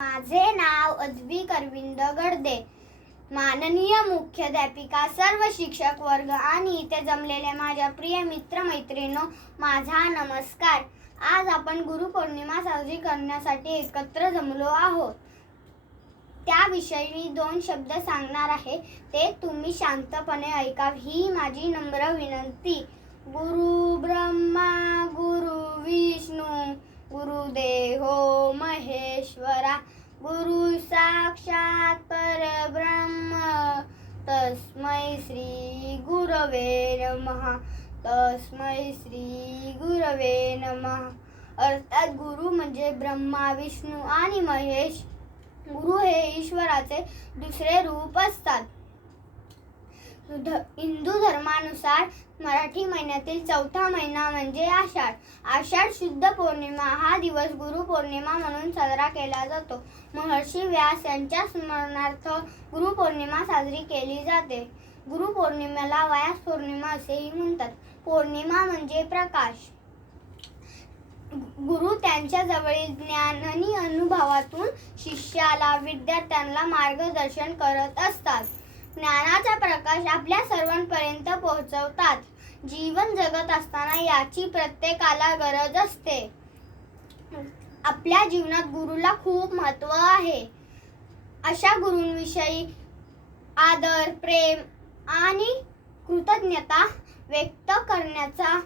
माझे नाव अद्विक अरविंद गडदे. माननीय मुख्याध्यापिका, सर्व शिक्षक वर्ग आणि इथे जमलेले माझ्या प्रिय मित्र मैत्रिणींनो, माझा नमस्कार. आज आपण गुरुपौर्णिमा साजरी करण्यासाठी एकत्र जमलो आहोत. त्याविषयी मी 2 शब्द सांगणार आहे, ते तुम्ही शांतपणे ऐकावे ही माझी नम्र विनंती. गुरु ब्रह्मा गुरु विष्णू गुरुदेवो महेश्वरा, गुरु साक्षात परब्रह्म तस्मै श्री गुरवे नमः. तस्मै श्री गुरवे नमः. अर्थात गुरु म्हणजे ब्रह्मा, विष्णू आणि महेश. गुरु हे ईश्वराचे दुसरे रूप असतात. हिंदू धर्मानुसार मराठी महिन्यातील 4था महिना म्हणजे आषाढ. आषाढ शुद्ध पौर्णिमा हा दिवस गुरुपौर्णिमा म्हणून साजरा केला जातो. महर्षी व्यास यांच्या स्मरणार्थ गुरुपौर्णिमा साजरी केली जाते. गुरुपौर्णिमेला व्यास पौर्णिमा असेही म्हणतात. पौर्णिमा म्हणजे प्रकाश. गुरु त्यांच्या जवळील ज्ञान आणि अनुभवातून शिष्याला, विद्यार्थ्यांना मार्गदर्शन करत असतात. ज्ञानाचा प्रकाश आपल्या सर्वांपर्यंत पोहोचवतात. जीवन जगत असताना याची प्रत्येकाला गरज असते. आपल्या जीवनात गुरुला खूप महत्त्व आहे. अशा गुरूंविषयी आदर, प्रेम आणि कृतज्ञता व्यक्त करण्याचा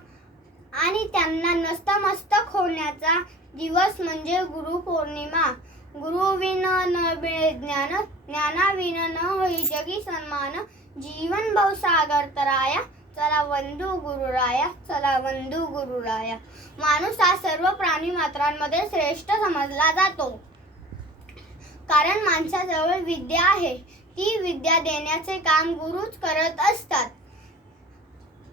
आणि त्यांना नतमस्तक होण्याचा दिवस म्हणजे गुरुपौर्णिमा. गुरुविन न मिळे ज्ञान, ज्ञानाविन न होई जगी सन्मान. जीवन भाऊ सागर तराया, चला वंदू गुरुराया, चला वंदू गुरुराया. माणूस हा सर्व प्राणी मात्रांमध्ये श्रेष्ठ समजला जातो, कारण माणसाजवळ विद्या आहे. ती विद्या देण्याचे काम गुरुच करत असतात.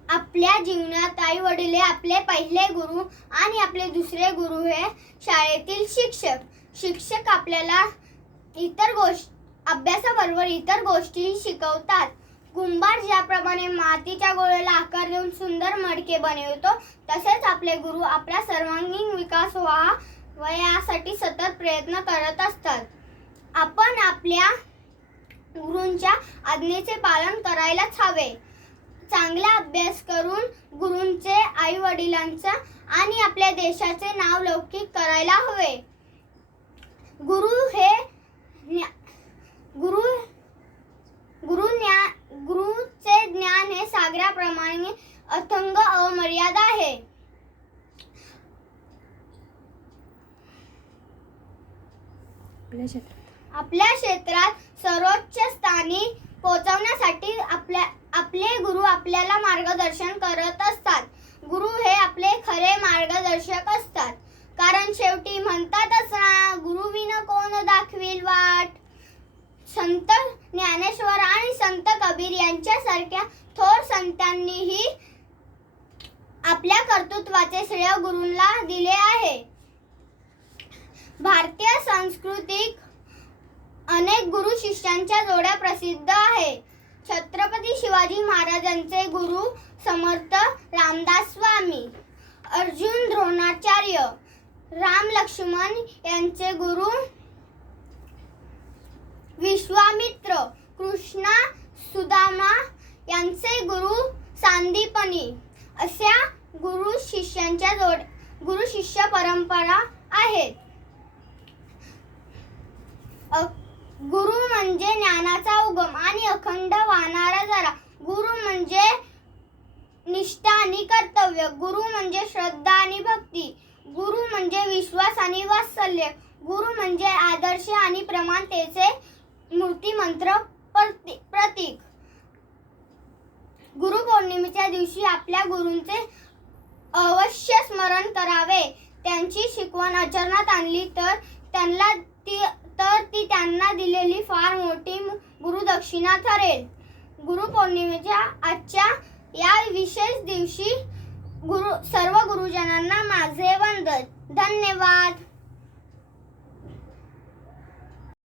आपल्या जीवनात आई वडील हे आपले पहिले गुरु आणि आपले दुसरे गुरु हे शाळेतील शिक्षक. शिक्षक आपल्याला अभ्यासाबरोबर इतर गोष्टी शिकवतात. कुंभार ज्याप्रमाणे मातीच्या गोळ्याला आकार देऊन सुंदर मडके बनवतो, तसेच आपले गुरु आपला सर्वांगीण विकास व्हावा यासाठी सतत प्रयत्न करत असतात. आपण आपल्या गुरूंच्या आज्ञेचे पालन करायलाच हवे. चांगला अभ्यास करून गुरूंचे, आई वडिलांचा आणि आपल्या देशाचे नाव लौकिक करायला हवे. गुरुचे ज्ञान हे सागराप्रमाणे अथंग अमर्याद आहे. आपल्या क्षेत्रात सर्वोच्च स्थानी पोहोचवण्यासाठी आपले गुरु आपल्याला मार्गदर्शन करत असतात. गुरु हे आपले खरे मार्गदर्शक असतात. कारण शेवटी म्हणतातच ना, गुरुविन कोण दाखवील वाट. संत ज्ञानेश्वर आणि संत कबीर यांच्यासारख्या थोर संतांनीही आपल्या कर्तृत्वाचे श्रेय गुरूंना दिले आहे. भारतीय संस्कृतीत अनेक गुरु शिष्यांच्या जोड्या प्रसिद्ध आहेत. छत्रपती शिवाजी महाराजांचे गुरु समर्थ रामदास स्वामी, अर्जुन द्रोणाचार्य, राम लक्ष्मण यांचे गुरु विश्वामित्र, कृष्णा सुदामा यांचे गुरु सांदीपनी अशा गुरु शिष्य परंपरा आहेत. गुरु म्हणजे ज्ञानाचा उगम आणि अखंड वाहणारा झरा. गुरु म्हणजे निष्ठा आणि कर्तव्य. गुरु म्हणजे श्रद्धा आणि भक्ती. गुरु म्हणजे विश्वास आणि वात्सल्य. गुरु म्हणजे आदर्श आणि प्रमाणतेचे मूर्तिमंत्र प्रतीक. गुरुपौर्णिमेच्या दिवशी आपल्या गुरूंचे अवश्य स्मरण करावे. त्यांची शिकवण आचरणात आणली तर ती त्यांना दिलेली फार मोठी गुरुदक्षिणा ठरेल. गुरुपौर्णिमेच्या आजच्या या विशेष दिवशी सर्व गुरुजनांना माझे वंदन. धन्यवाद.